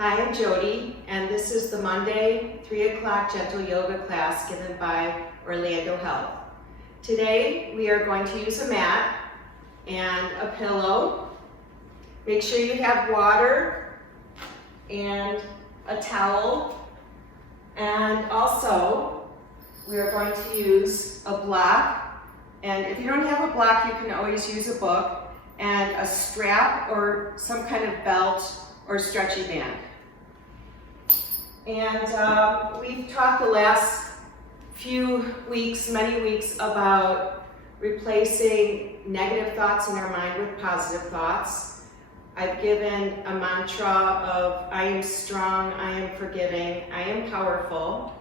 Hi, I'm Jody, and this is the Monday 3 o'clock gentle yoga class given by Orlando Health. Today, we are going to use a mat and a pillow. Make sure you have water and a towel. And also, we are going to use a block. And if you don't have a block, you can always use a book and a strap or some kind of belt or stretchy band. And we've talked the last few weeks, many weeks, about replacing negative thoughts in our mind with positive thoughts. I've given a mantra of I am strong, I am forgiving, I am powerful.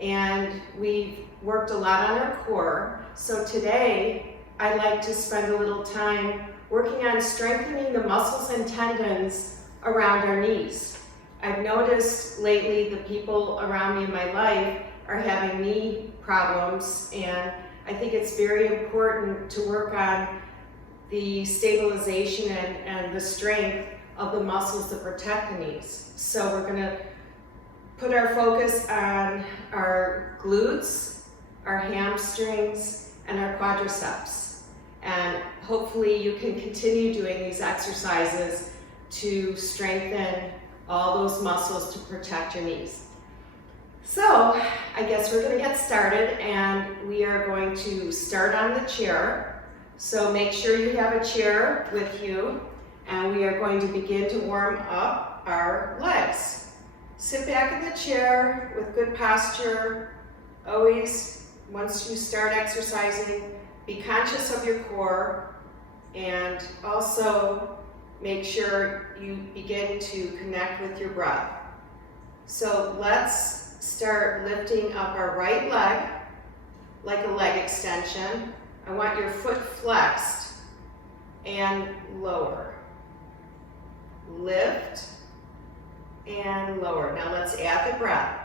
And we've worked a lot on our core. So today, I'd like to spend a little time working on strengthening the muscles and tendons around our knees. I've noticed lately the people around me in my life are having knee problems, and I think it's very important to work on the stabilization and the strength of the muscles that protect the knees. So we're going to put our focus on our glutes, our hamstrings, and our quadriceps. And hopefully you can continue doing these exercises to strengthen all those muscles to protect your knees. So I guess we're going to get started, and we are going to start on the chair. So make sure you have a chair with you, and we are going to begin to warm up our legs. Sit back in the chair with good posture. Always, once you start exercising, be conscious of your core, and also make sure you begin to connect with your breath. So let's start lifting up our right leg like a leg extension. I want your foot flexed and lower. Lift and lower. Now let's add the breath.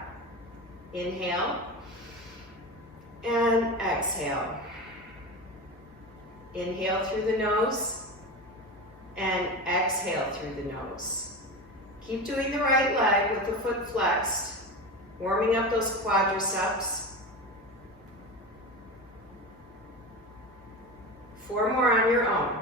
Inhale and exhale. Inhale through the nose and exhale through the nose. Keep doing the right leg with the foot flexed, warming up those quadriceps. 4 more on your own.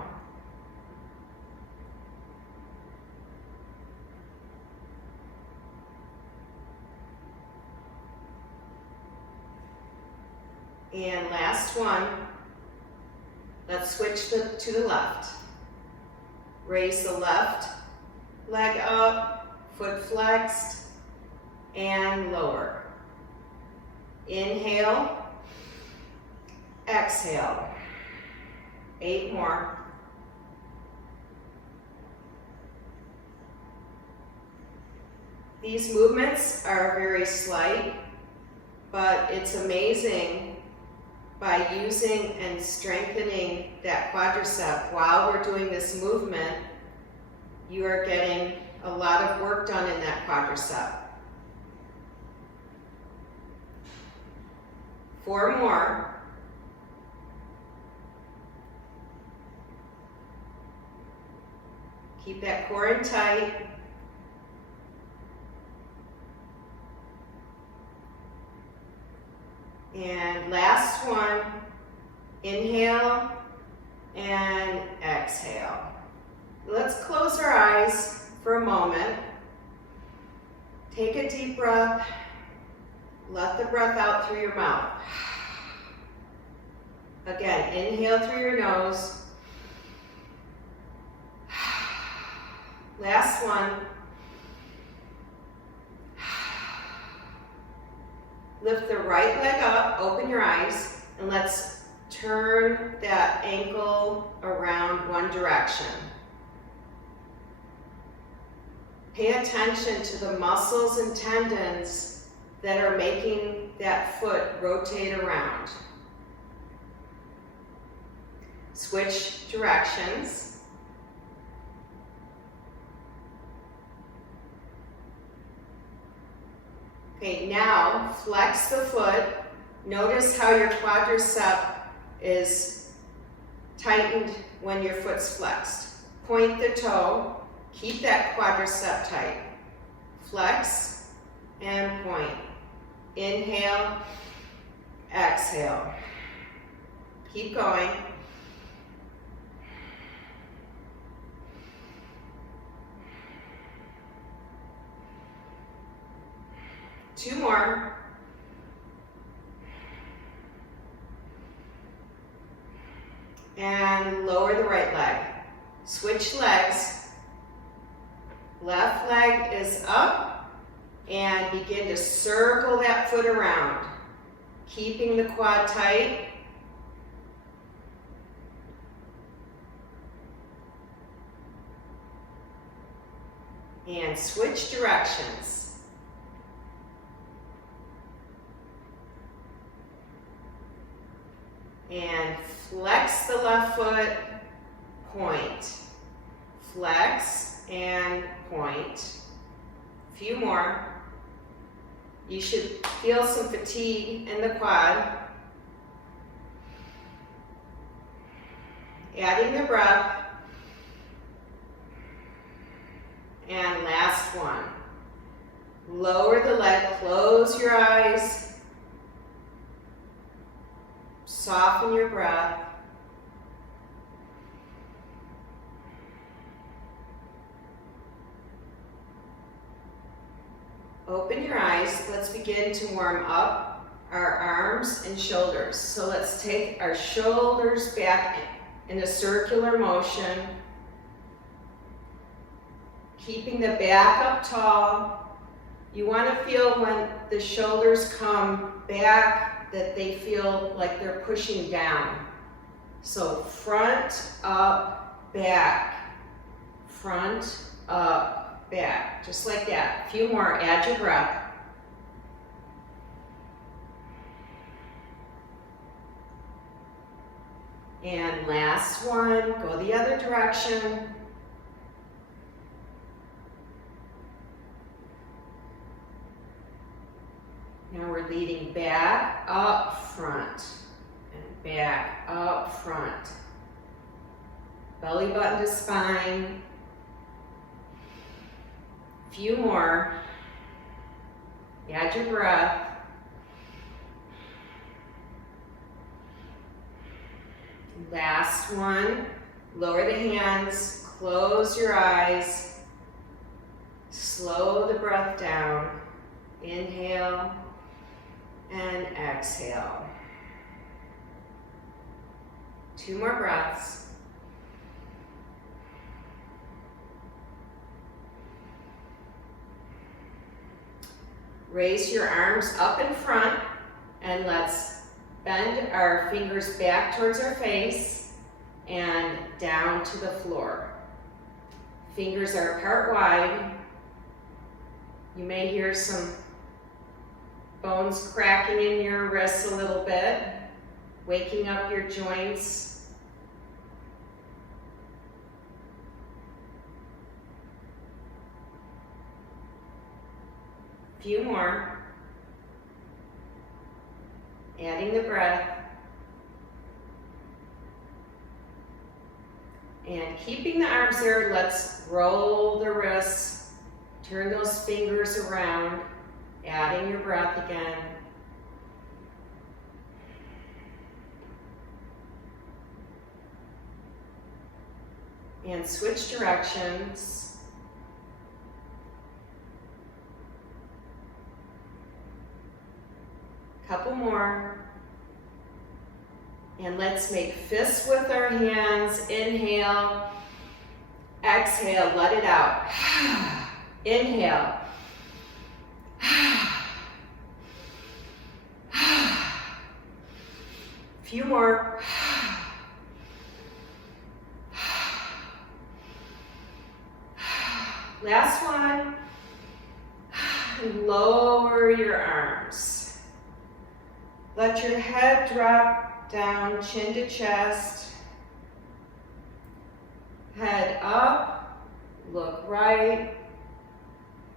And last one. Let's switch to the left. Raise the left leg up, foot flexed, and lower. Inhale, exhale. 8 more. These movements are very slight, but it's amazing by using and strengthening that quadricep while we're doing this movement, you are getting a lot of work done in that quadricep. 4 more. Keep that core in tight. And last one, inhale and exhale. Let's close our eyes for a moment. Take a deep breath. Let the breath out through your mouth. Again, inhale through your nose. Last one. Lift the right leg up, open your eyes, and let's turn that ankle around one direction. Pay attention to the muscles and tendons that are making that foot rotate around. Switch directions. Okay, now flex the foot. Notice how your quadricep is tightened when your foot's flexed. Point the toe, keep that quadricep tight. flex, and point. Inhale, exhale. Keep going. Two more. And lower the right leg. Switch legs. Left leg is up and begin to circle that foot around, keeping the quad tight. And switch directions. And flex the left foot, point. Flex and point. A few more. You should feel some fatigue in the quad. Adding the breath. And last one. Lower the leg, close your eyes. Soften your breath. Open your eyes. Let's begin to warm up our arms and shoulders. So let's take our shoulders back in a circular motion, keeping the back up tall. You want to feel when the shoulders come back that they feel like they're pushing down. So front, up, back. Front, up, back. Just like that. A few more. Add your breath. And last one. Go the other direction. Now we're leading back, up, front, and back, up, front. Belly button to spine. A few more. Add your breath. Last one. Lower the hands, close your eyes. Slow the breath down. Inhale. And exhale. Two more breaths. Raise your arms up in front and let's bend our fingers back towards our face and down to the floor. Fingers are apart wide. You may hear some bones cracking in your wrists a little bit, waking up your joints. A few more. Adding the breath. And keeping the arms there, let's roll the wrists, turn those fingers around. Adding your breath again. And switch directions. Couple more. And let's make fists with our hands. Inhale. Exhale, let it out. Inhale. Few more. Last one. And lower your arms. Let your head drop down, chin to chest. Head up, look right,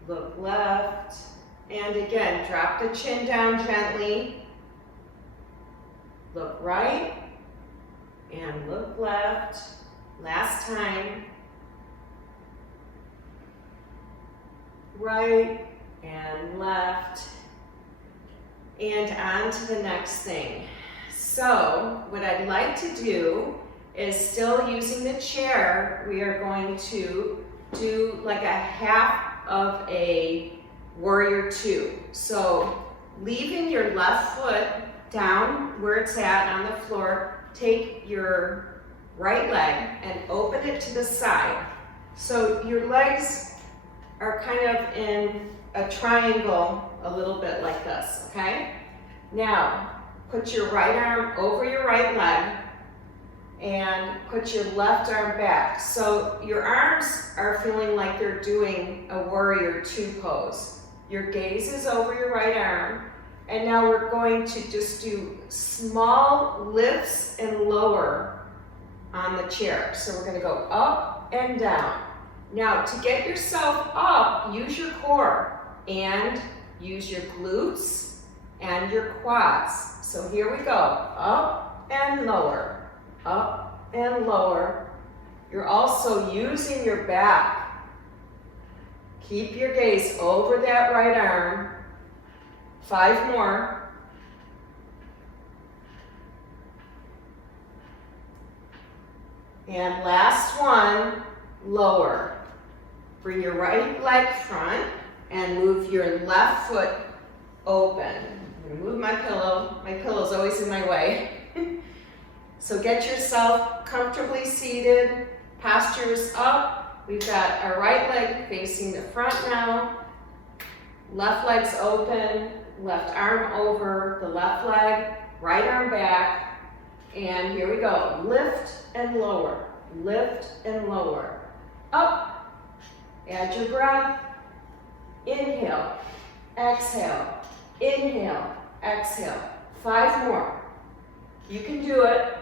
look left. And again, drop the chin down gently. Look right and look left. Last time. right, and left, and on to the next thing. So what I'd like to do is, still using the chair, we are going to do like a half of a warrior two. So leaving your left foot down where it's at on the floor, take your right leg and open it to the side. So your legs are kind of in a triangle a little bit like this, okay? Now, put your right arm over your right leg and put your left arm back. So your arms are feeling like they're doing a warrior two pose. Your gaze is over your right arm, and now we're going to just do small lifts and lower on the chair. So we're gonna go up and down. Now, to get yourself up, use your core and use your glutes and your quads. So here we go, up and lower, up and lower. You're also using your back. Keep your gaze over that right arm. 5 more. And last one, lower. Bring your right leg front and move your left foot open. I'm gonna move my pillow. My pillow's always in my way. So get yourself comfortably seated, postures up. We've got our right leg facing the front now. Left leg's open, left arm over the left leg, right arm back. And here we go, lift and lower, lift and lower. Up, add your breath, inhale, exhale, inhale, exhale. 5 more. You can do it.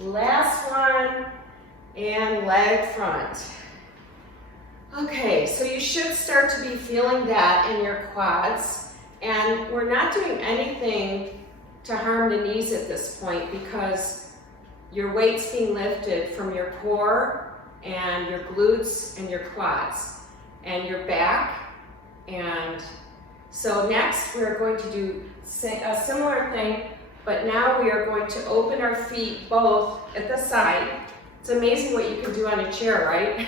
Last one, and leg front. Okay, so you should start to be feeling that in your quads, and we're not doing anything to harm the knees at this point because your weight's being lifted from your core and your glutes and your quads and your back. And so next we're going to do a similar thing, but now we are going to open our feet both at the side. It's amazing what you can do on a chair, right?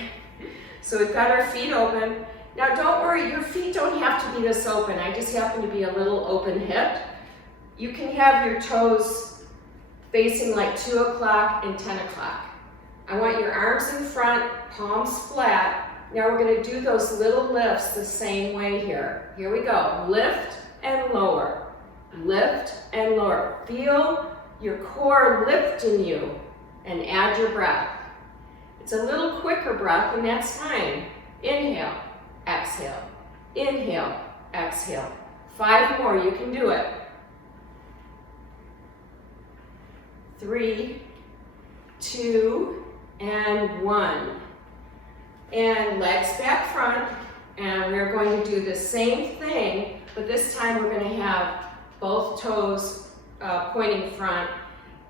So we've got our feet open. Now don't worry, your feet don't have to be this open. I just happen to be a little open hip. You can have your toes facing like 2 o'clock and 10 o'clock. I want your arms in front, palms flat. Now we're gonna do those little lifts the same way here. Here we go, lift and lower, lift and lower. Feel your core lifting you and add your breath. It's a little quicker breath and that's fine. Inhale, exhale, inhale, exhale. 5 more, you can do it. 3, 2, and 1. And legs back front, and we're going to do the same thing, but this time we're going to have both toes pointing front,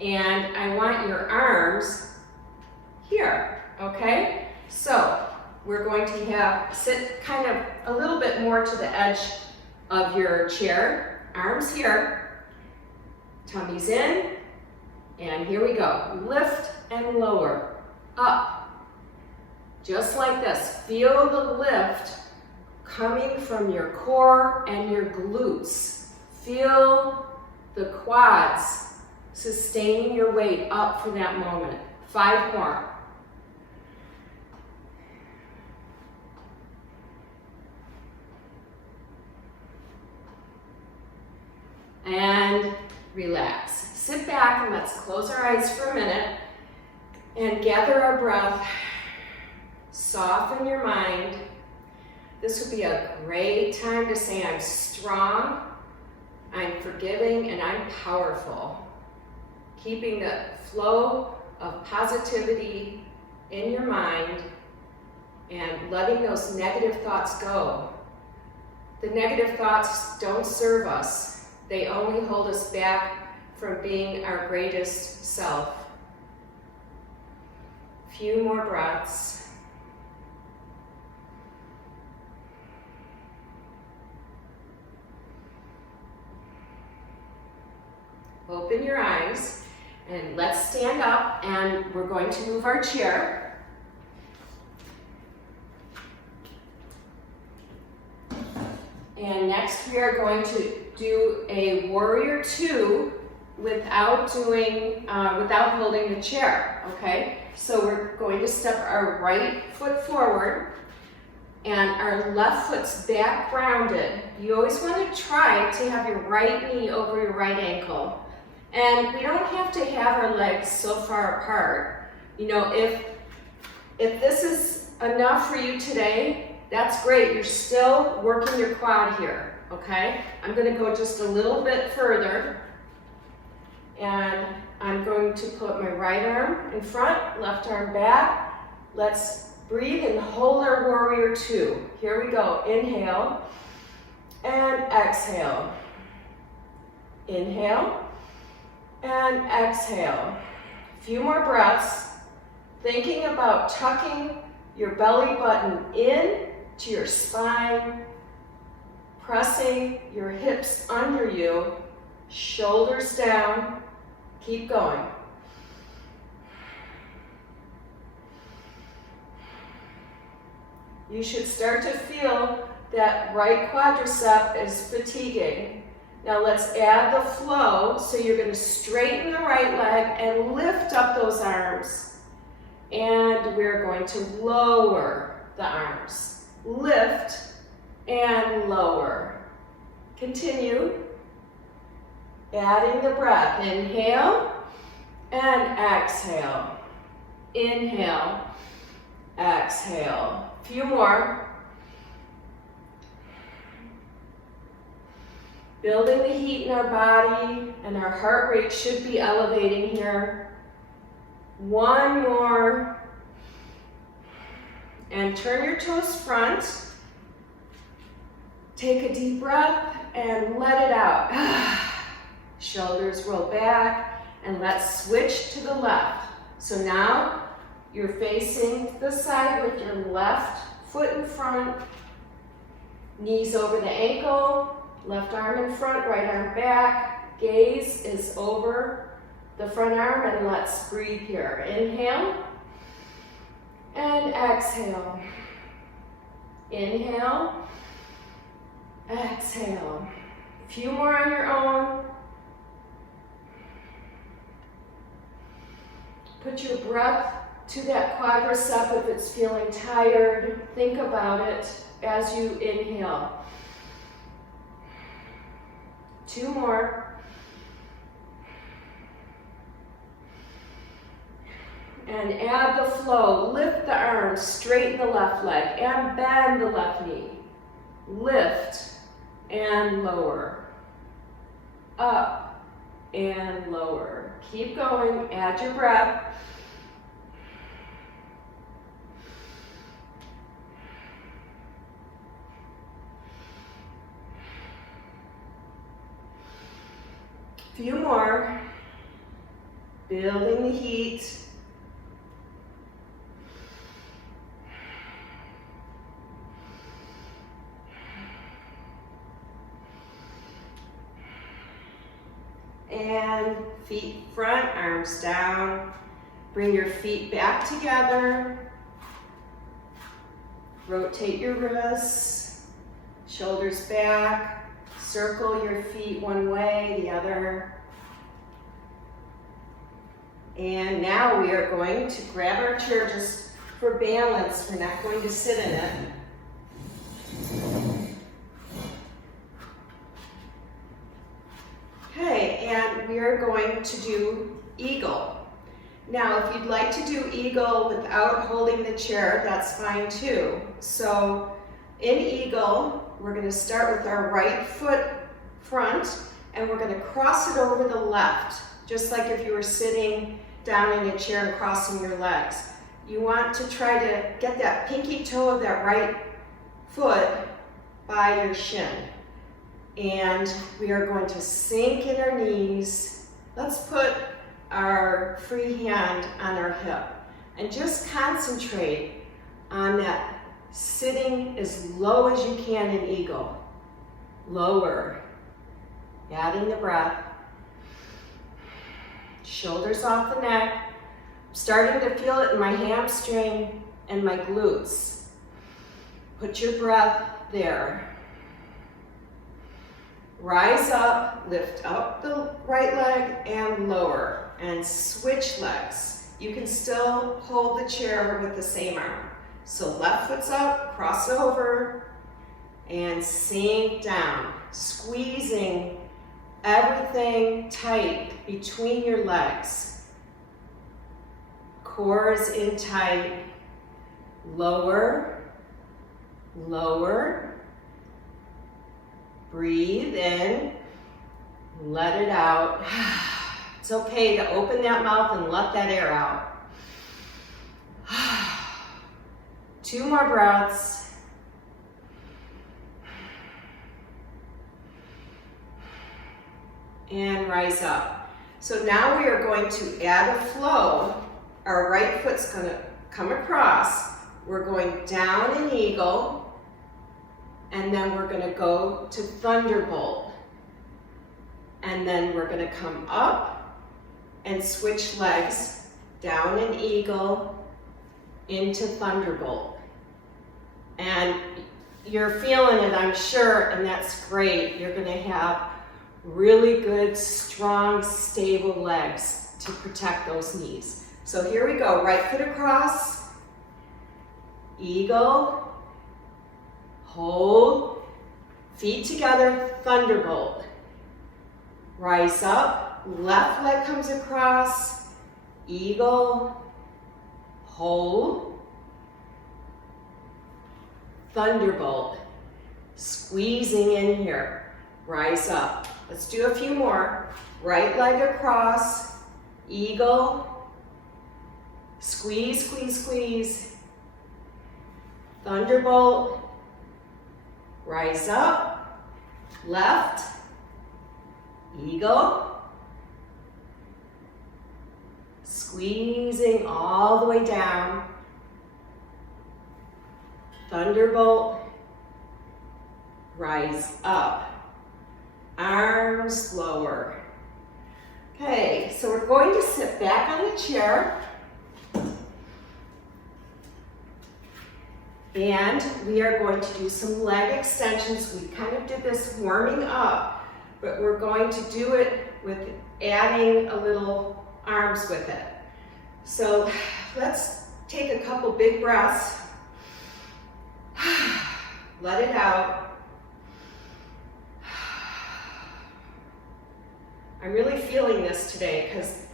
and I want your arms here, okay? So we're going to sit kind of a little bit more to the edge of your chair, arms here, tummies in, and here we go. Lift and lower, up. Just like this. Feel the lift coming from your core and your glutes. Feel the quads sustaining your weight up for that moment. 5 more. And relax. Sit back and let's close our eyes for a minute and gather our breath. Soften your mind. This would be a great time to say, I'm strong, I'm forgiving, and I'm powerful. Keeping the flow of positivity in your mind and letting those negative thoughts go. The negative thoughts don't serve us. They only hold us back from being our greatest self. Few more breaths. Open your eyes and let's stand up, and we're going to move our chair. And next we are going to do a warrior two without holding the chair, okay? So we're going to step our right foot forward and our left foot's back grounded. You always want to try to have your right knee over your right ankle. And we don't have to have our legs so far apart. You know, if this is enough for you today, that's great. You're still working your quad here, okay? I'm going to go just a little bit further. And I'm going to put my right arm in front, left arm back. Let's breathe and hold our warrior two. Here we go. Inhale and exhale. Inhale and exhale. A few more breaths, thinking about tucking your belly button in to your spine, pressing your hips under you, shoulders down. Keep going. You should start to feel that right quadricep is fatiguing. Now let's add the flow, so you're going to straighten the right leg and lift up those arms. And we're going to lower the arms. Lift and lower. Continue. Adding the breath. Inhale and exhale. Inhale, exhale. A few more. Building the heat in our body, and our heart rate should be elevating here. One more. And turn your toes front. Take a deep breath and let it out. Shoulders roll back, and let's switch to the left. So now you're facing the side with your left foot in front, knees over the ankle, left arm in front, right arm back, gaze is over the front arm, and let's breathe here. Inhale and exhale. Inhale, exhale. A few more on your own. Put your breath to that quadricep if it's feeling tired. Think about it as you inhale. Two more. And add the flow. Lift the arms, straighten the left leg, and bend the left knee. Lift and lower. Up and lower. Keep going. Add your breath. Few more. Building the heat. And feet front, arms down. Bring your feet back together. Rotate your wrists, shoulders back. Circle your feet one way, the other. And now we are going to grab our chair just for balance. We're not going to sit in it. Okay, and we are going to do eagle. Now, if you'd like to do eagle without holding the chair, that's fine too. So in eagle, we're going to start with our right foot front, and we're going to cross it over the left, just like if you were sitting down in a chair and crossing your legs. You want to try to get that pinky toe of that right foot by your shin. And we are going to sink in our knees. Let's put our free hand on our hip. And just concentrate on that sitting as low as you can in eagle. Lower. Adding the breath. Shoulders off the neck. I'm starting to feel it in my hamstring and my glutes. Put your breath there. Rise up, lift up the right leg and lower, and switch legs. You can still hold the chair with the same arm. So left foot's up, cross over, and sink down, squeezing everything tight between your legs. Core is in tight. Lower, lower. Breathe in, let it out. It's okay to open that mouth and let that air out. 2 more breaths. And rise up. So now we are going to add a flow. Our right foot's going to come across. We're going down in eagle. And then we're going to go to thunderbolt. And then we're going to come up and switch legs down in eagle into thunderbolt. And you're feeling it, I'm sure, and that's great. You're going to have really good, strong, stable legs to protect those knees. So here we go. Right foot across, eagle. Hold, feet together, thunderbolt. Rise up, left leg comes across, eagle, hold, thunderbolt. Squeezing in here, rise up. Let's do a few more. Right leg across, eagle, squeeze, squeeze, squeeze, thunderbolt. Rise up, left, eagle, squeezing all the way down, thunderbolt, rise up, arms lower. Okay, so we're going to sit back on the chair. And we are going to do some leg extensions. We kind of did this warming up, but we're going to do it with adding a little arms with it. So let's take a couple big breaths. Let it out. I'm really feeling this today because it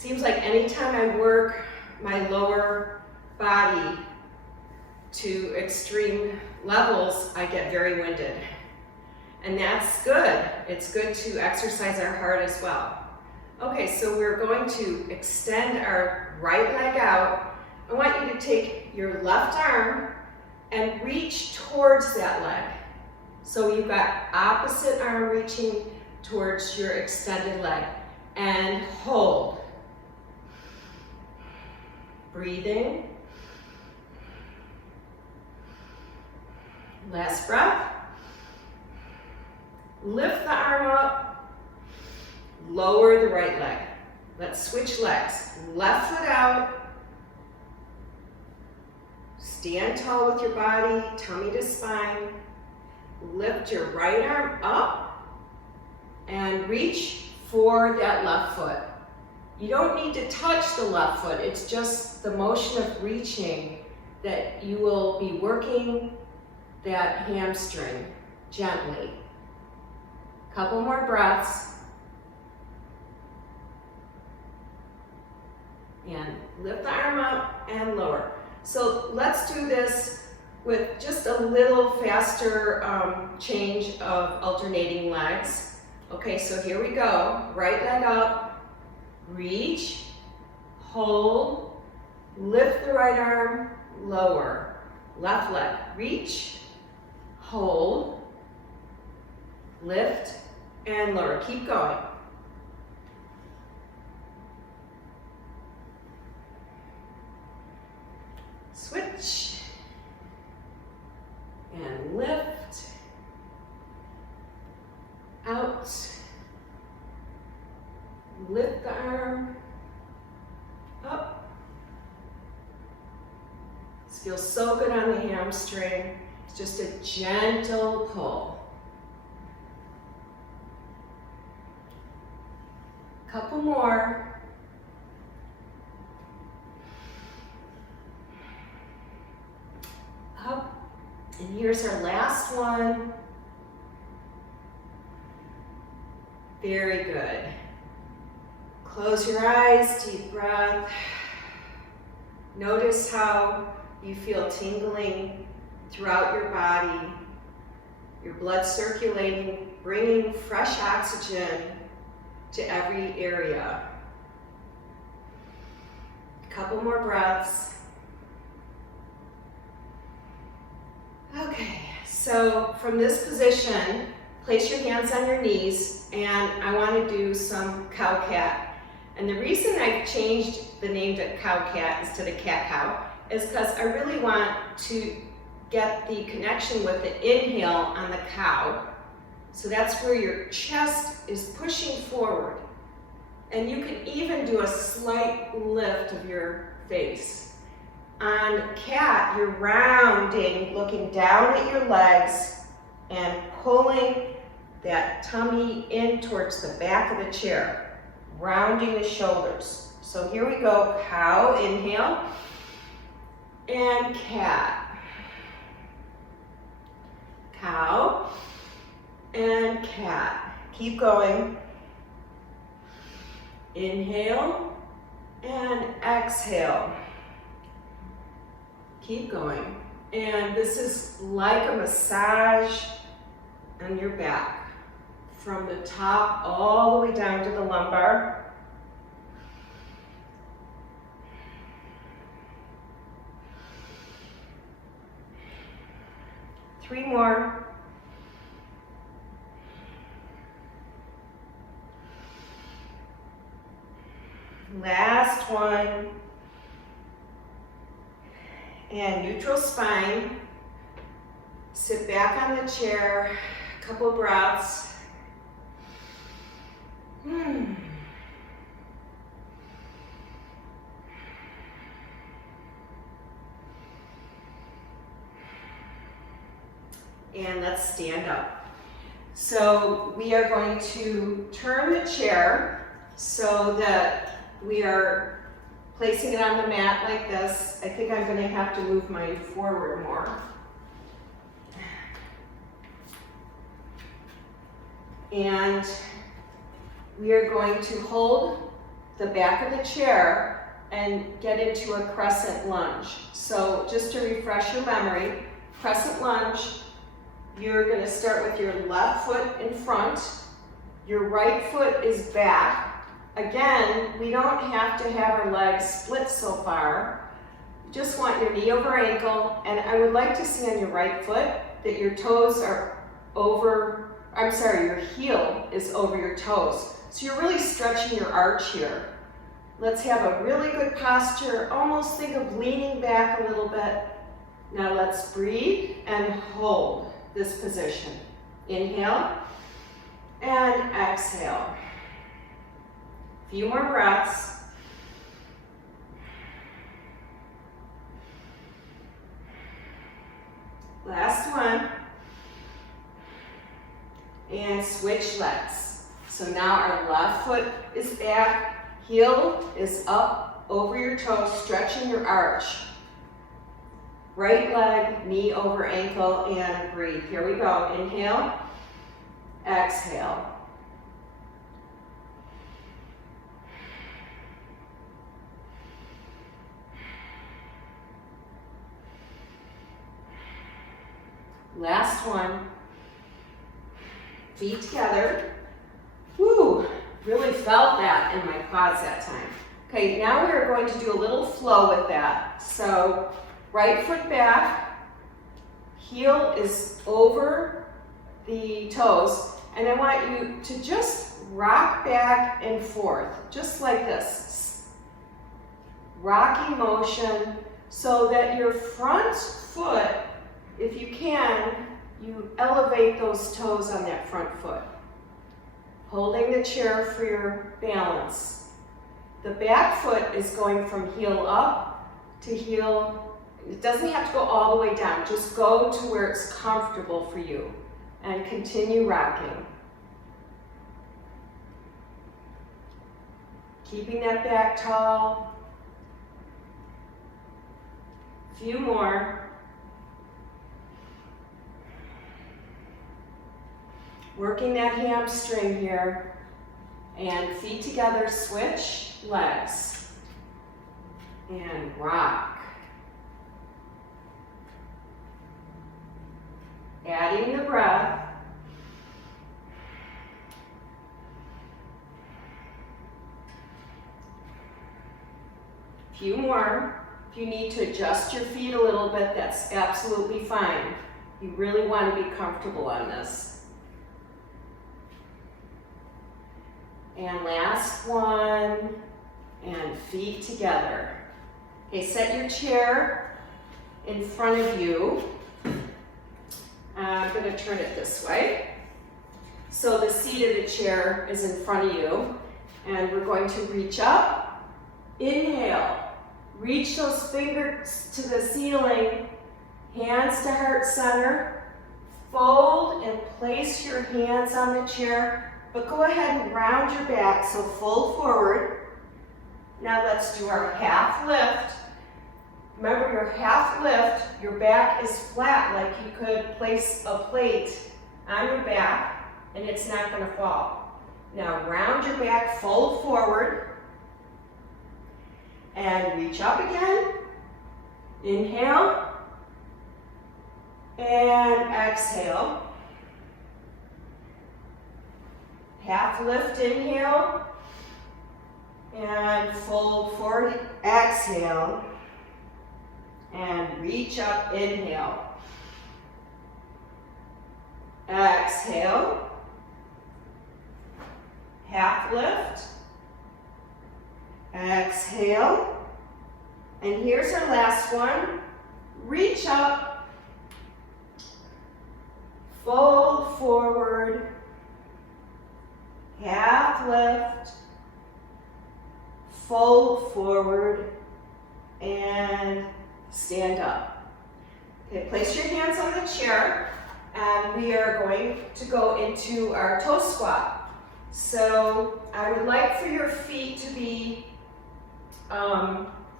seems like anytime I work my lower body to extreme levels, I get very winded. And that's good. It's good to exercise our heart as well. Okay, so we're going to extend our right leg out. I want you to take your left arm and reach towards that leg. So you've got opposite arm reaching towards your extended leg. And hold. Breathing. Last breath. Lift the arm up. Lower the right leg. Let's switch legs. Left foot out. Stand tall with your body, tummy to spine. Lift your right arm up and reach for that left foot. You don't need to touch the left foot. It's just the motion of reaching that you will be working that hamstring gently. Couple more breaths. And lift the arm up and lower. So let's do this with just a little faster change of alternating legs. Okay, so here we go. Right leg up, reach, hold, lift the right arm, lower. Left leg, reach, hold, lift, and lower. Keep going. and lift, out, lift the arm, up. This feels so good on the hamstring. It's just a gentle pull. Couple more. Up. And here's our last one. Very good. Close your eyes, deep breath. Notice how you feel tingling throughout your body, your blood circulating, bringing fresh oxygen to every area. A couple more breaths. Okay, so from this position, place your hands on your knees, and I want to do some cow-cat. And the reason I changed the name to cow-cat instead of cat-cow is because I really want to get the connection with the inhale on the cow. So that's where your chest is pushing forward. And you can even do a slight lift of your face. On cat, you're rounding, looking down at your legs and pulling that tummy in towards the back of the chair, rounding the shoulders. So here we go, cow, inhale, and cat. Cow, and cat. Keep going. Inhale, and exhale. Keep going. And this is like a massage on your back, from the top all the way down to the lumbar. Three more. Last one. And neutral spine. Sit back on the chair, a couple breaths. And let's stand up. So we are going to turn the chair so that we are placing it on the mat like this. I think I'm going to have to move mine forward more. And we are going to hold the back of the chair and get into a crescent lunge. So just to refresh your memory, crescent lunge, you're going to start with your left foot in front, your right foot is back. Again, we don't have to have our legs split so far. You just want your knee over ankle, and I would like to see on your right foot that your toes are over, your heel is over your toes. So you're really stretching your arch here. Let's have a really good posture. Almost think of leaning back a little bit. Now let's breathe and hold this position. Inhale and exhale. Few more breaths. Last one. And switch legs. So now our left foot is back, heel is up over your toes, stretching your arch. Right leg, knee over ankle, and breathe. Here we go. Inhale, exhale. Last one. Feet together. Woo, really felt that in my quads that time. Okay, now we're going to do a little flow with that. So, right foot back, heel is over the toes, and I want you to just rock back and forth, just like this. Rocking motion so that your front foot if you can, you elevate those toes on that front foot, holding the chair for your balance. The back foot is going from heel up to heel. It doesn't have to go all the way down. Just go to where it's comfortable for you and continue rocking. Keeping that back tall. A few more. Working that hamstring here, and feet together, switch legs, and rock. Adding the breath. A few more. If you need to adjust your feet a little bit, that's absolutely fine. You really want to be comfortable on this. And last one, and feet together. Okay, set your chair in front of you. I'm going to turn it this way. So the seat of the chair is in front of you, and we're going to reach up. Inhale. Reach those fingers to the ceiling, hands to heart center. Fold and place your hands on the chair. But go ahead and round your back, so fold forward. Now let's do our half lift. Remember your half lift, your back is flat, like you could place a plate on your back and it's not going to fall. Now round your back, fold forward, and reach up again. Inhale, and exhale. Half lift, inhale, and fold forward, exhale, and reach up, inhale, exhale, half lift, exhale, and here's our last one. Reach up, fold forward, half lift, fold forward, and stand up. Okay, place your hands on the chair, and we are going to go into our toe squat. So I would like for your feet to be,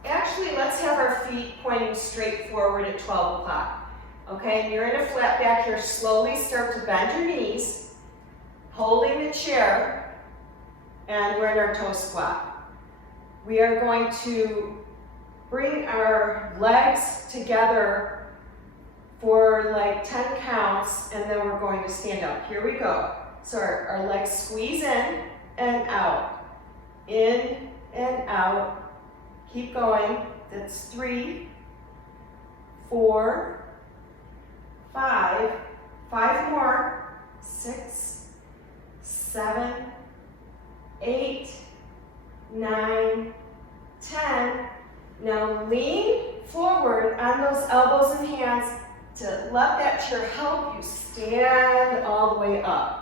actually let's have our feet pointing straight forward at 12 o'clock. Okay, and you're in a flat back here. Slowly start to bend your knees, holding the chair, and we're in our toe squat. We are going to bring our legs together for like 10 counts, and then we're going to stand up. Here we go. So our legs squeeze in and out. In and out. Keep going. That's 3, 4, 5. 5 more. 6, 7, 8, 9, 10. Now lean forward on those elbows and hands to let that chair help you stand all the way up.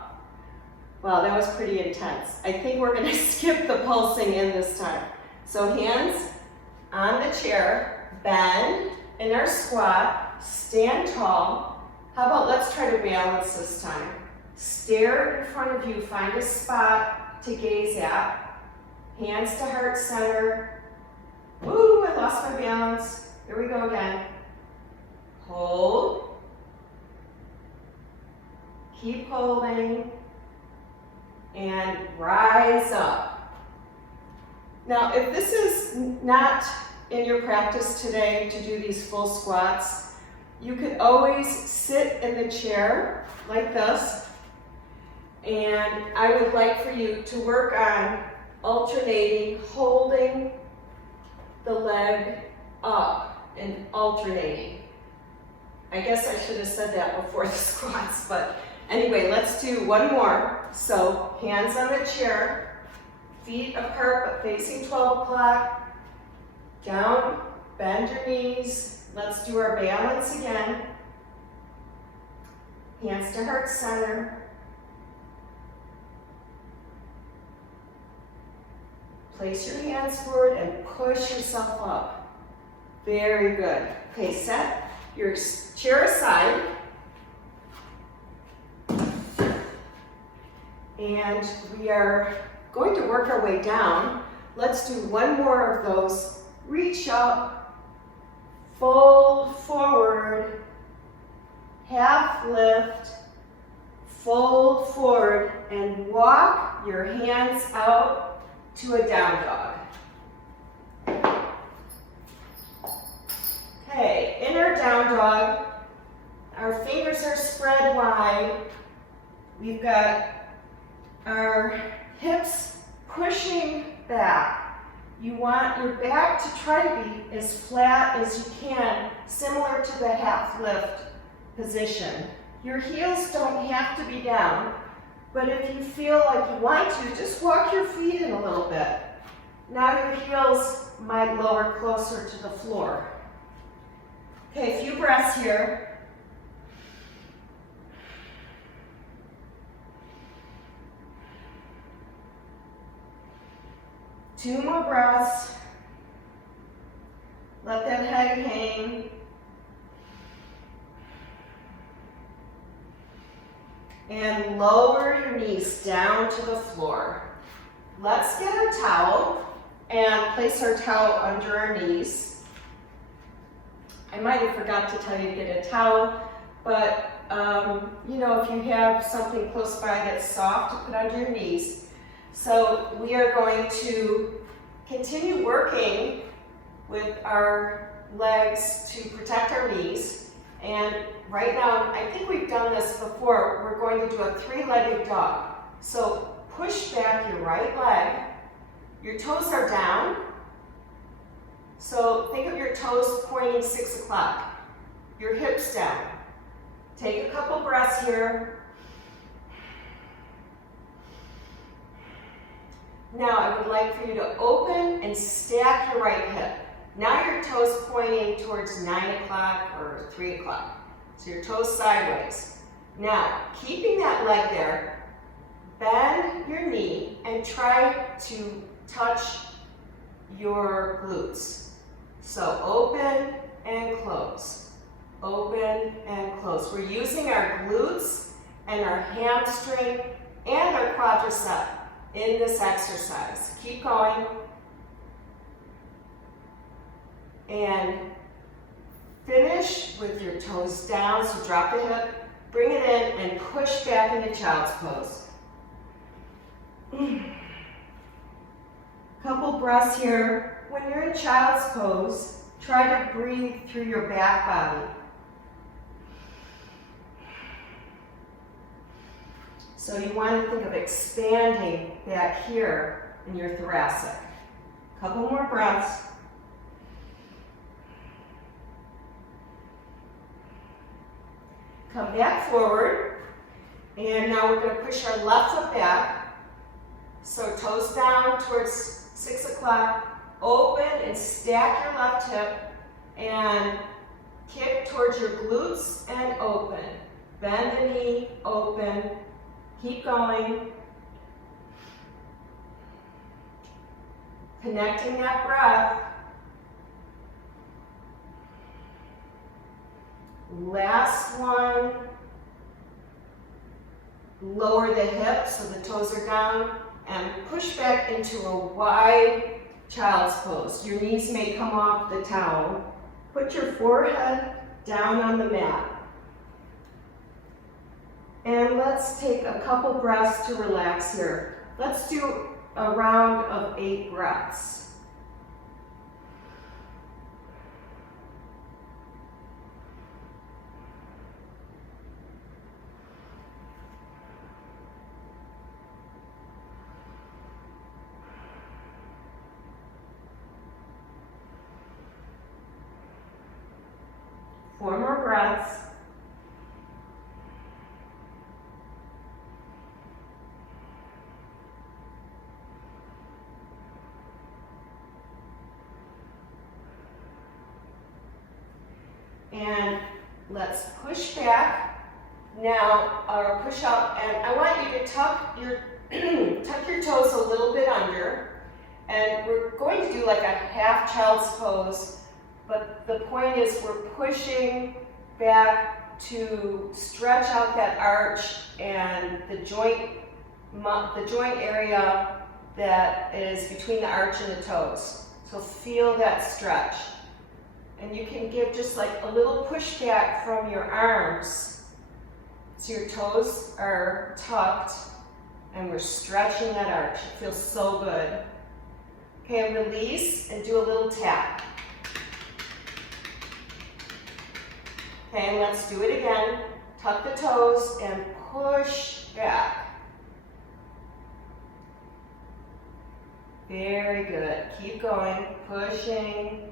Wow, that was pretty intense. I think we're going to skip the pulsing in this time. So hands on the chair, bend in our squat, stand tall. How about let's try to balance this time. Stare in front of you, find a spot to gaze at. Hands to heart center. Woo, I lost my balance. Here we go again. Hold. Keep holding. And rise up. Now, if this is not in your practice today to do these full squats, you could always sit in the chair like this. And I would like for you to work on alternating, holding the leg up and alternating. I guess I should have said that before the squats, but anyway, let's do one more. So hands on the chair, feet apart but facing 12 o'clock, down, bend your knees. Let's do our balance again. Hands to heart center. Place your hands forward and push yourself up. Very good. Okay, set your chair aside. And we are going to work our way down. Let's do one more of those. Reach up, fold forward, half lift, fold forward, and walk your hands out to a down dog. Okay, in our down dog, our fingers are spread wide. We've got our hips pushing back. You want your back to try to be as flat as you can, similar to the half lift position. Your heels don't have to be down, but if you feel like you want to, just walk your feet in a little bit. Now your heels might lower closer to the floor. Okay, a few breaths here. Two more breaths. Let that head hang. And lower your knees down to the floor. Let's get our towel and place our towel under our knees. I might have forgot to tell you to get a towel, but you know, if you have something close by that's soft, to put under your knees. So we are going to continue working with our legs to protect our knees. And right now, I think we've done this before, we're going to do a three-legged dog. So push back your right leg. Your toes are down. So think of your toes pointing 6 o'clock. Your hips down. Take a couple breaths here. Now I would like for you to open and stack your right hip. Now your toes pointing towards 9 o'clock or 3 o'clock. So your toes sideways. Now, keeping that leg there, bend your knee and try to touch your glutes. So open and close. Open and close. We're using our glutes and our hamstring and our quadricep in this exercise. Keep going. And finish with your toes down, so drop the hip, bring it in, and push back into child's pose. Couple breaths here. When you're in child's pose, try to breathe through your back body. So you want to think of expanding back here in your thoracic. Couple more breaths. Come back forward, and now we're going to push our left foot back. So toes down towards 6 o'clock, open and stack your left hip, and kick towards your glutes and open. Bend the knee, open, keep going. Connecting that breath. Last one. Lower the hips so the toes are down and push back into a wide child's pose. Your knees may come off the towel. Put your forehead down on the mat. And let's take a couple breaths to relax here. Let's do a round of 8 breaths. Four more breaths. And let's push back Now, or push up, and I want you to tuck your tuck your toes a little bit under, and we're going to do like a half child's pose, but the point is we're pushing back to stretch out that arch and the joint area that is between the arch and the toes. So feel that stretch. And you can give just like a little push back from your arms. So your toes are tucked and we're stretching that arch. It feels so good. Okay, and release and do a little tap. Okay, and let's do it again. Tuck the toes and push back. Very good. Keep going, pushing.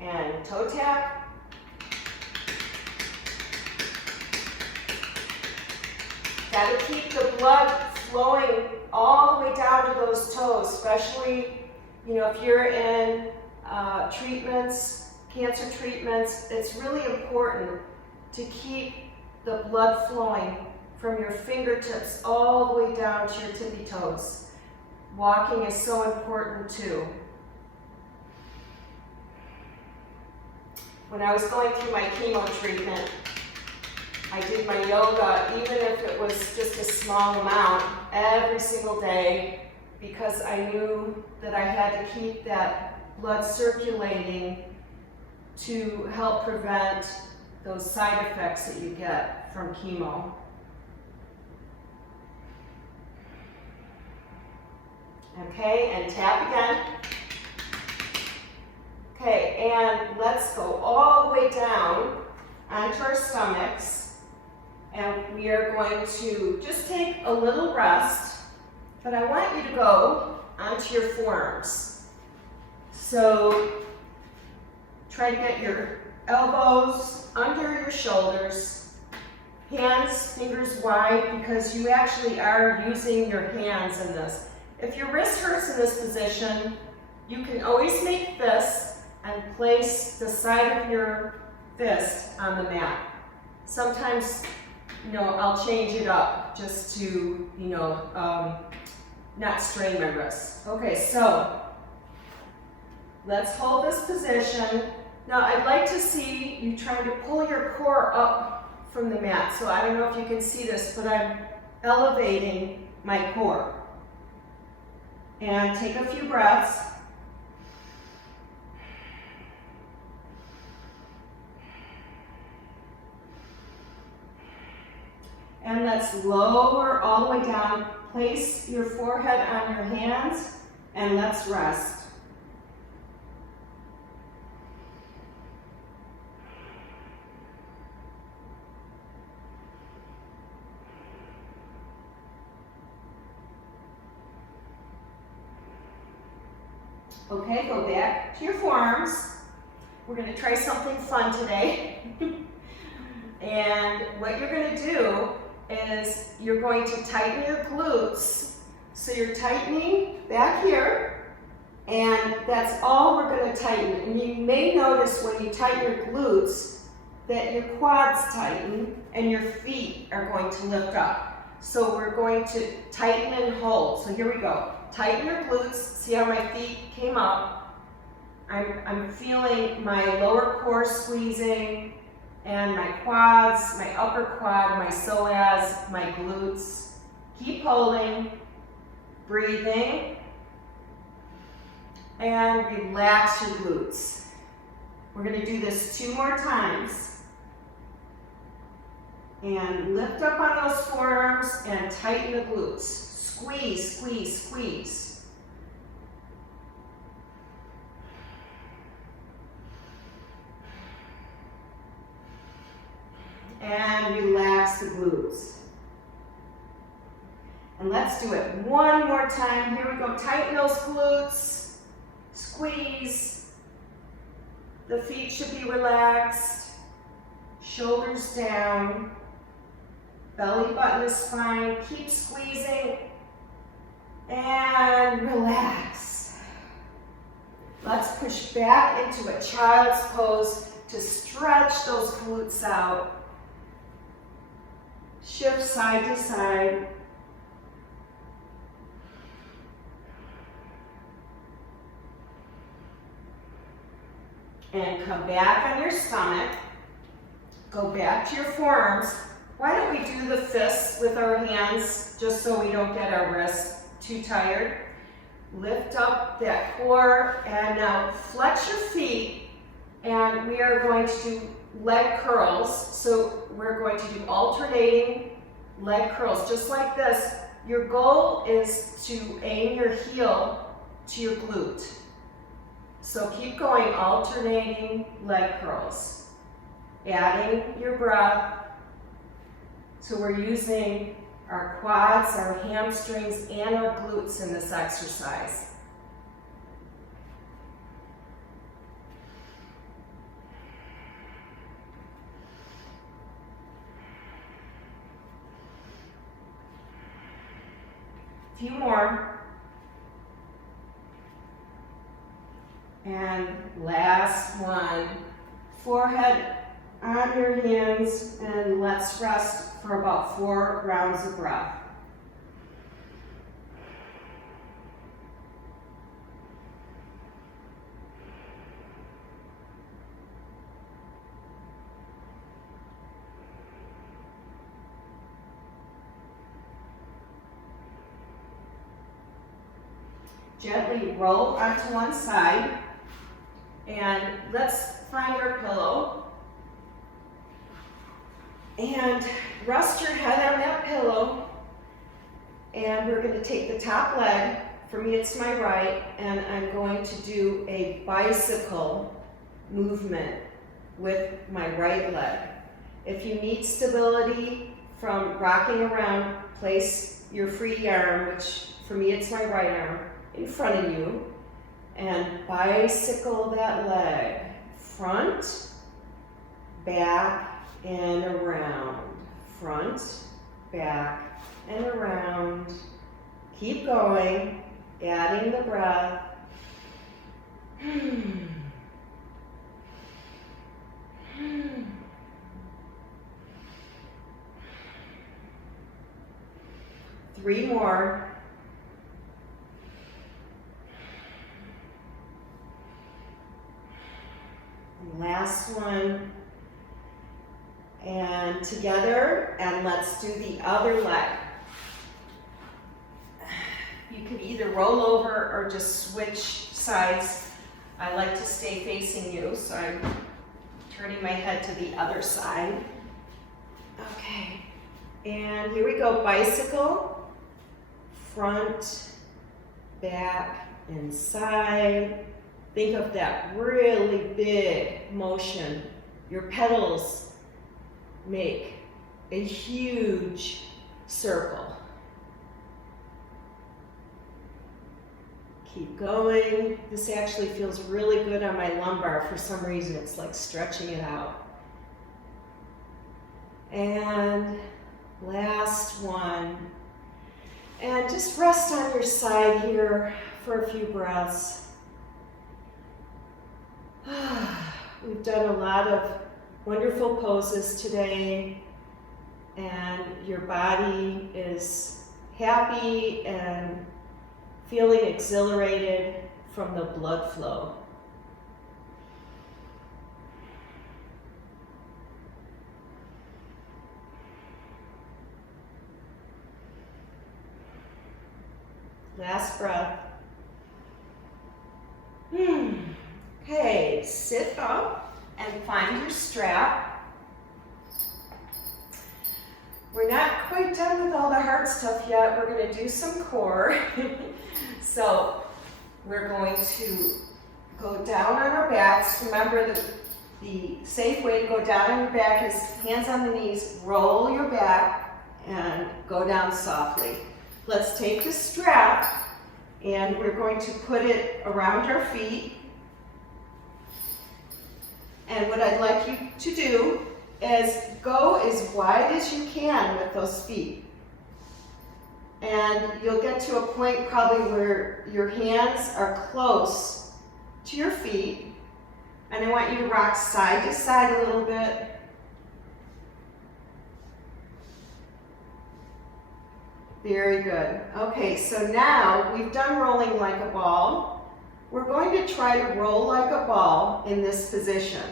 And toe tap. Got to keep the blood flowing all the way down to those toes, especially, if you're in treatments, cancer treatments. It's really important to keep the blood flowing from your fingertips all the way down to your tippy toes. Walking is so important too. When I was going through my chemo treatment, I did my yoga, even if it was just a small amount, every single day, because I knew that I had to keep that blood circulating to help prevent those side effects that you get from chemo. Okay, and tap again. Okay, and let's go all the way down onto our stomachs. And we are going to just take a little rest, but I want you to go onto your forearms. So try to get your elbows under your shoulders, hands, fingers wide, because you actually are using your hands in this. If your wrist hurts in this position, you can always make fists and place the side of your fist on the mat. Sometimes, I'll change it up just to, not strain my wrists. Okay, so let's hold this position. Now, I'd like to see you trying to pull your core up from the mat. So I don't know if you can see this, but I'm elevating my core. And take a few breaths. And let's lower all the way down. Place your forehead on your hands and let's rest. Okay, go back to your forearms. We're going to try something fun today. And what you're going to do is you're going to tighten your glutes. So you're tightening back here, and that's all we're going to tighten. And you may notice when you tighten your glutes that your quads tighten and your feet are going to lift up. So we're going to tighten and hold. So here we go. Tighten your glutes. See how my feet came up? I'm feeling my lower core squeezing, and my quads, my upper quad, my psoas, my glutes. Keep holding, breathing, and relax your glutes. We're going to do this 2 more times. And lift up on those forearms and tighten the glutes. Squeeze, squeeze, squeeze. And relax the glutes. And let's do it one more time. Here we go. Tighten those glutes. Squeeze. The feet should be relaxed. Shoulders down. Belly button is fine. Keep squeezing. And relax. Let's push back into a child's pose to stretch those glutes out. Shift side to side. And come back on your stomach. Go back to your forearms. Why don't we do the fists with our hands just so we don't get our wrists too tired? Lift up that core and now flex your feet, and we are going to do leg curls. So we're going to do alternating leg curls just like this. Your goal is to aim your heel to your glute. So keep going, alternating leg curls. Adding your breath. So we're using our quads, our hamstrings, and our glutes in this exercise. A few more. And last one. Forehead on your hands, and let's rest for about 4 rounds of breath. Gently roll onto one side, and let's find our pillow. And rest your head on that pillow, and we're going to take the top leg, for me it's my right, and I'm going to do a bicycle movement with my right leg. If you need stability from rocking around, place your free arm, which for me it's my right arm, in front of you, and bicycle that leg, front, back, and around, front, back, and around. Keep going, adding the breath. 3 more. Last one. And together, and let's do the other leg. You can either roll over or just switch sides. I like to stay facing you, so I'm turning my head to the other side. Okay, and here we go, bicycle, front, back, and side. Think of that really big motion. Your pedals make a huge circle. Keep going. This actually feels really good on my lumbar for some reason. It's like stretching it out. And last one. And just rest on your side here for a few breaths. We've done a lot of wonderful poses today, and your body is happy and feeling exhilarated from the blood flow. Last breath. Okay, sit up and find your strap. We're not quite done with all the hard stuff yet. We're going to do some core. So we're going to go down on our backs. Remember the safe way to go down on your back is hands on the knees, roll your back, and go down softly. Let's take the strap, and we're going to put it around our feet. And what I'd like you to do is go as wide as you can with those feet. And you'll get to a point probably where your hands are close to your feet, and I want you to rock side to side a little bit. Very good. Okay, so now we've done rolling like a ball. We're going to try to roll like a ball in this position.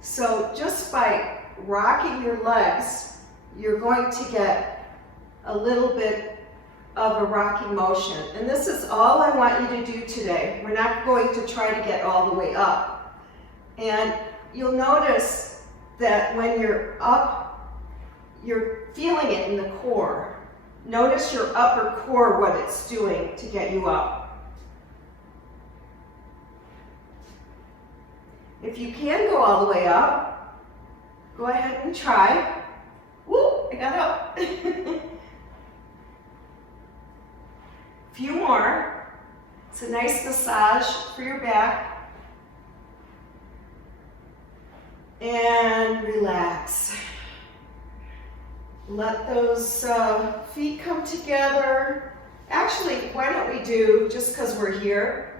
So just by rocking your legs, you're going to get a little bit of a rocking motion. And this is all I want you to do today. We're not going to try to get all the way up. And you'll notice that when you're up, you're feeling it in the core. Notice your upper core, what it's doing to get you up. If you can go all the way up, go ahead and try. Woo, I got up. Few more. It's a nice massage for your back. And relax. Let those feet come together. Actually, why don't we do, just because we're here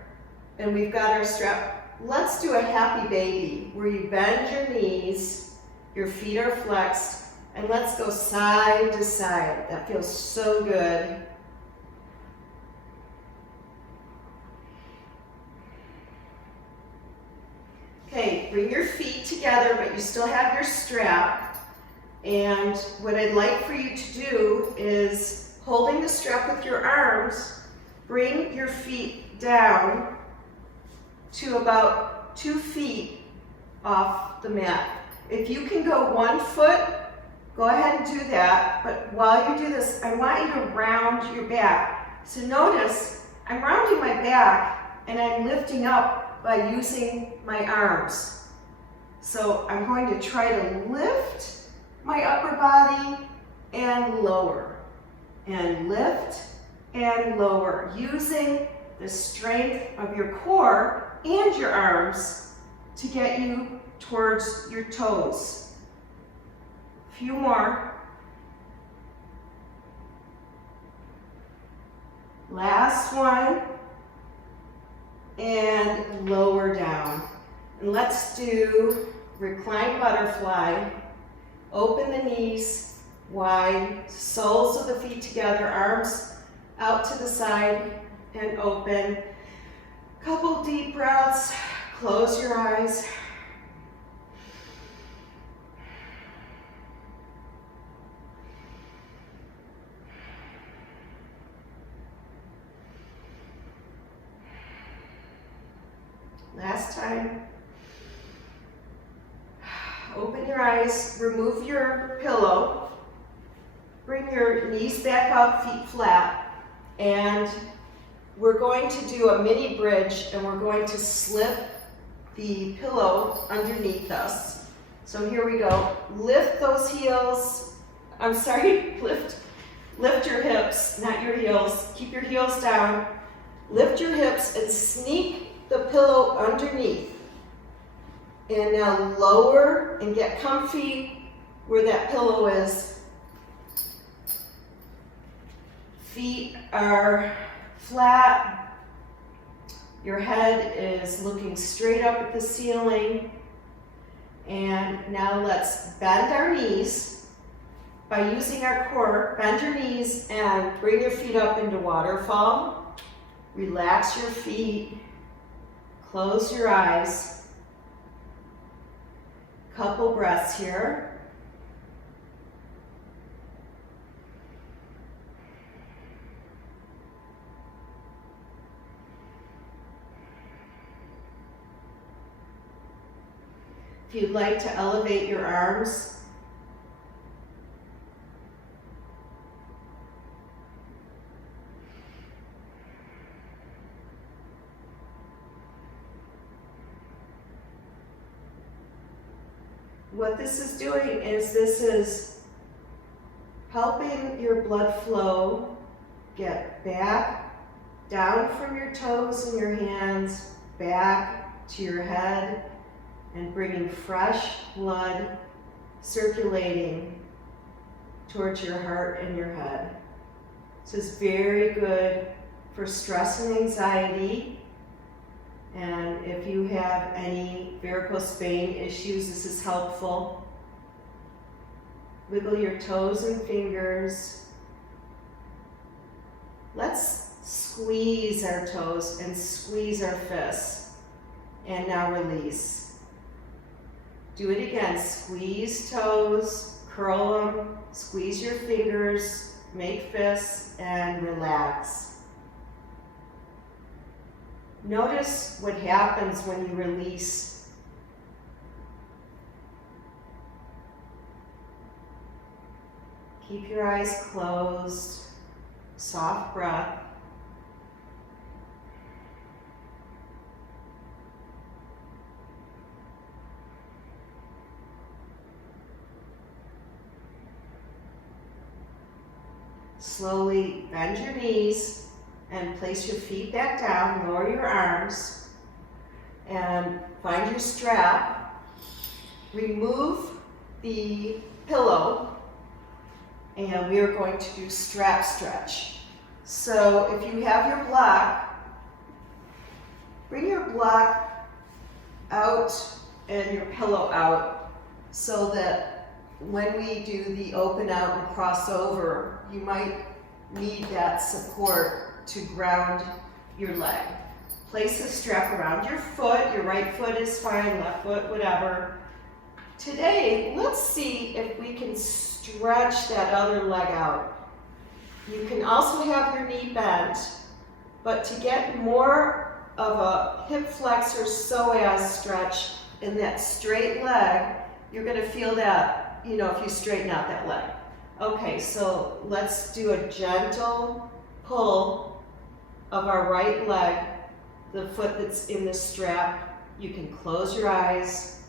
and we've got our strap, let's do a happy baby where you bend your knees, your feet are flexed, and let's go side to side. That feels so good. Okay, bring your feet together, but you still have your strap. And what I'd like for you to do is, holding the strap with your arms, bring your feet down to about 2 feet off the mat. If you can go 1 foot, go ahead and do that. But while you do this, I want you to round your back. So notice, I'm rounding my back and I'm lifting up by using my arms. So I'm going to try to lift my upper body and lower, and lift and lower, using the strength of your core and your arms to get you towards your toes. A few more. Last one, and lower down. And let's do reclined butterfly. Open the knees wide, soles of the feet together, arms out to the side and open. Couple deep breaths, close your eyes. Last time. Open your eyes, remove your pillow, bring your knees back up, feet flat, and we're going to do a mini bridge, and we're going to slip the pillow underneath us. So here we go. Lift those heels, lift your hips, not your heels. Keep your heels down. Lift your hips and sneak the pillow underneath. And now lower and get comfy where that pillow is. Feet are flat. Your head is looking straight up at the ceiling. And now let's bend our knees. By using our core, bend your knees and bring your feet up into waterfall. Relax your feet. Close your eyes. Couple breaths here. If you'd like to elevate your arms, what this is doing is this is helping your blood flow get back down from your toes and your hands, back to your head, and bringing fresh blood circulating towards your heart and your head. This is very good for stress and anxiety, And if you have any varicose vein issues, this is helpful. Wiggle your toes and fingers. Let's squeeze our toes and squeeze our fists. And now release. Do it again. Squeeze toes, curl them, squeeze your fingers, make fists, and relax. Notice what happens when you release. Keep your eyes closed, soft breath. Slowly bend your knees and place your feet back down, lower your arms, and find your strap. Remove the pillow, and we are going to do strap stretch. So if you have your block, bring your block out and your pillow out so that when we do the open out and cross over, you might need that support to ground your leg. Place the strap around your foot. Your right foot is fine, left foot, whatever. Today, let's see if we can stretch that other leg out. You can also have your knee bent, but to get more of a hip flexor psoas stretch in that straight leg, you're going to feel that, if you straighten out that leg. Okay, so let's do a gentle pull of our right leg, the foot that's in the strap. You can close your eyes.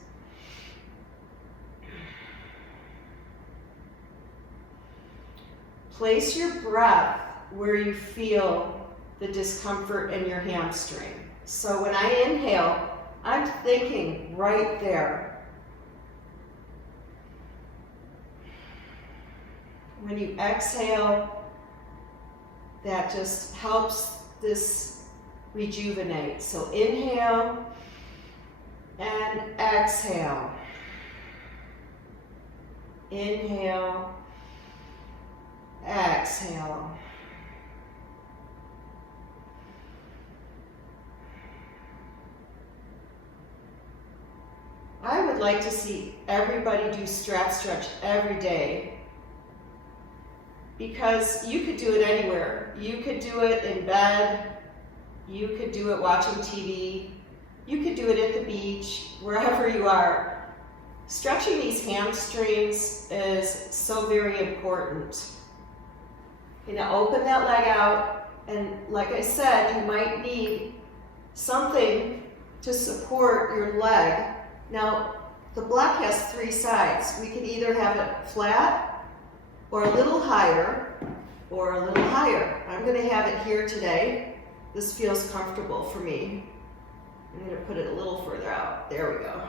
Place your breath where you feel the discomfort in your hamstring. So when I inhale, I'm thinking right there. When you exhale, that just helps this rejuvenate. So inhale and exhale. Inhale, exhale. I would like to see everybody do strap stretch every day, because you could do it anywhere. You could do it in bed, you could do it watching TV, you could do it at the beach, wherever you are. Stretching these hamstrings is so very important. Open that leg out, and like I said, you might need something to support your leg. Now, the block has 3 sides. We can either have it flat, or a little higher, or a little higher. I'm going to have it here today. This feels comfortable for me. I'm going to put it a little further out. There we go.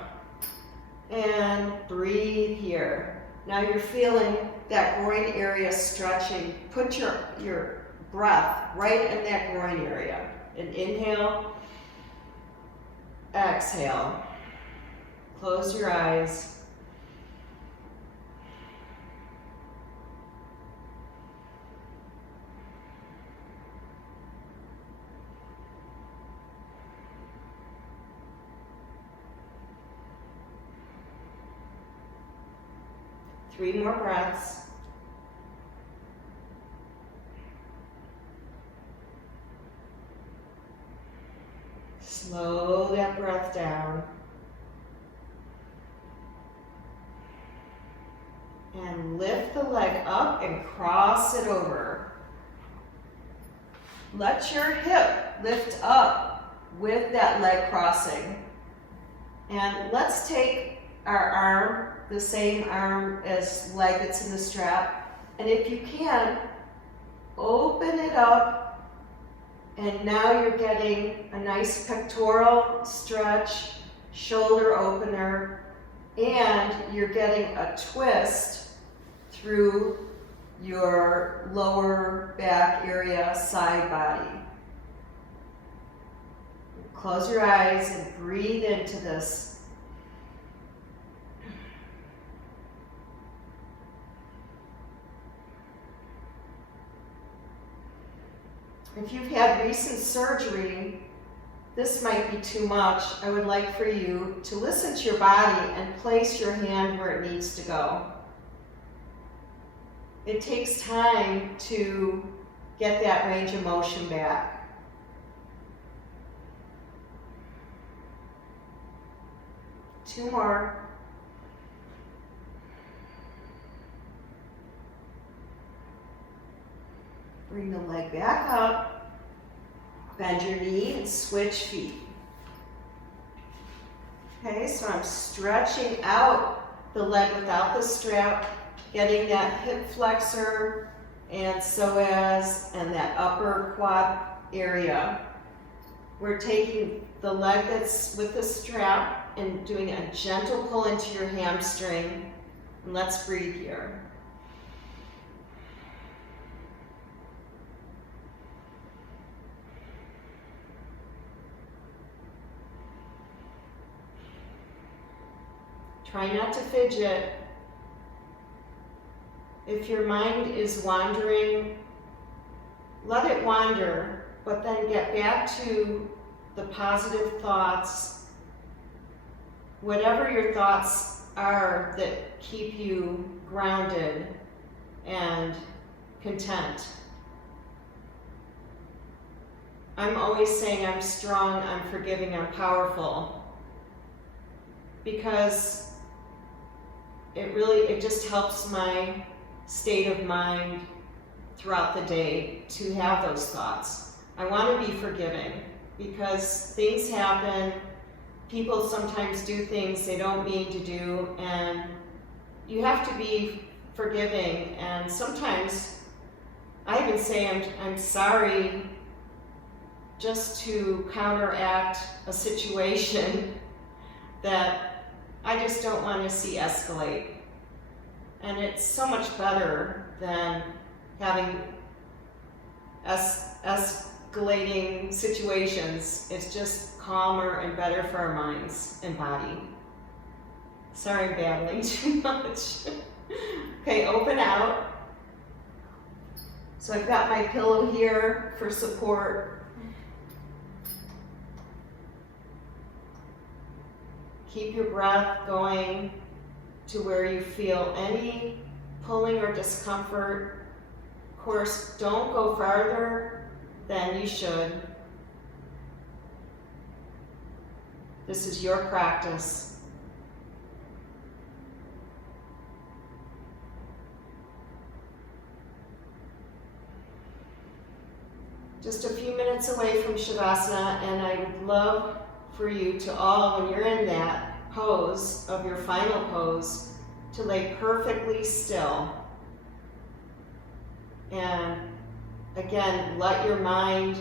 And breathe here. Now you're feeling that groin area stretching. Put your breath right in that groin area. And inhale, exhale. Close your eyes. Three more breaths. Slow that breath down. And lift the leg up and cross it over. Let your hip lift up with that leg crossing. And let's take our arm, the same arm as leg that's in the strap, and if you can, open it up, and now you're getting a nice pectoral stretch, shoulder opener, and you're getting a twist through your lower back area, side body. Close your eyes and breathe into this. If you've had recent surgery, this might be too much. I would like for you to listen to your body and place your hand where it needs to go. It takes time to get that range of motion back. Two more. Bring the leg back up. Bend your knee and switch feet. Okay, so I'm stretching out the leg without the strap, getting that hip flexor and psoas and that upper quad area. We're taking the leg that's with the strap and doing a gentle pull into your hamstring. And let's breathe here. Try not to fidget. If your mind is wandering, let it wander, but then get back to the positive thoughts. Whatever your thoughts are that keep you grounded and content. I'm always saying I'm strong, I'm forgiving, I'm powerful, because it just helps my state of mind throughout the day to have those thoughts. I want to be forgiving because things happen. People sometimes do things they don't mean to do, and you have to be forgiving. And sometimes I even say I'm sorry just to counteract a situation that I just don't want to see escalate. And it's so much better than having escalating situations. It's just calmer and better for our minds and body. Sorry, I'm babbling too much. Okay, open out. So I've got my pillow here for support. Keep your breath going to where you feel any pulling or discomfort. Of course, don't go farther than you should. This is your practice. Just a few minutes away from Shavasana, and I would love for you to all, when you're in that pose of your final pose, to lay perfectly still. And again, let your mind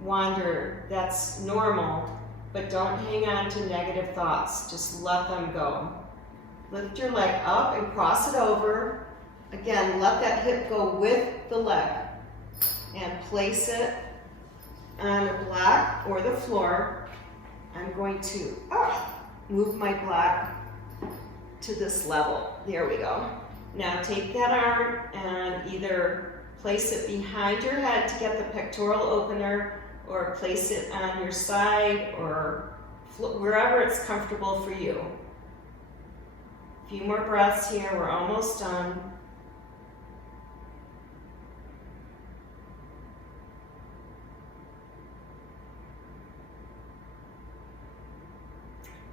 wander. That's normal. But don't hang on to negative thoughts. Just let them go. Lift your leg up and cross it over. Again, let that hip go with the leg. And place it on a block or the floor. I'm going to move my block to this level. There we go. Now take that arm and either place it behind your head to get the pectoral opener, or place it on your side, or wherever it's comfortable for you. A few more breaths here, we're almost done.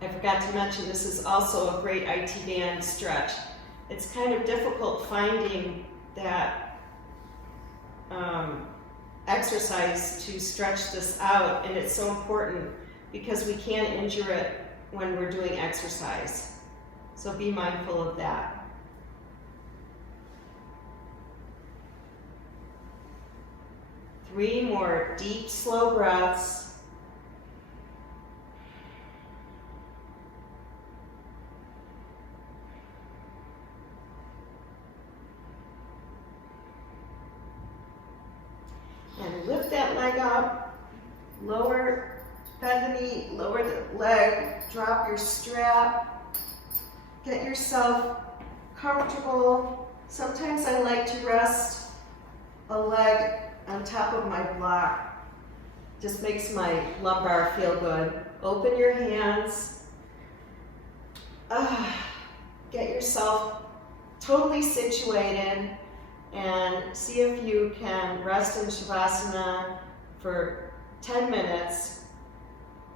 I forgot to mention, this is also a great IT band stretch. It's kind of difficult finding that exercise to stretch this out, and it's so important because we can't injure it when we're doing exercise. So be mindful of that. Three more deep, slow breaths. And lift that leg up, lower Bend the knee, lower the leg, drop your strap. Get yourself comfortable. Sometimes I like to rest a leg on top of my block. Just makes my lumbar feel good. Open your hands. Get yourself totally situated and see if you can rest in Shavasana for 10 minutes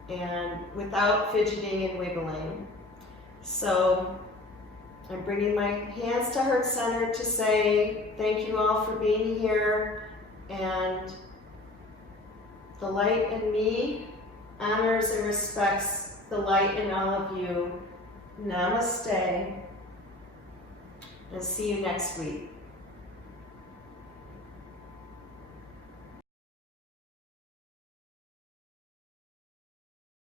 and without fidgeting and wiggling. So I'm bringing my hands to heart center to say thank you all for being here, and the light in me honors and respects the light in all of you. Namaste, and see you next week.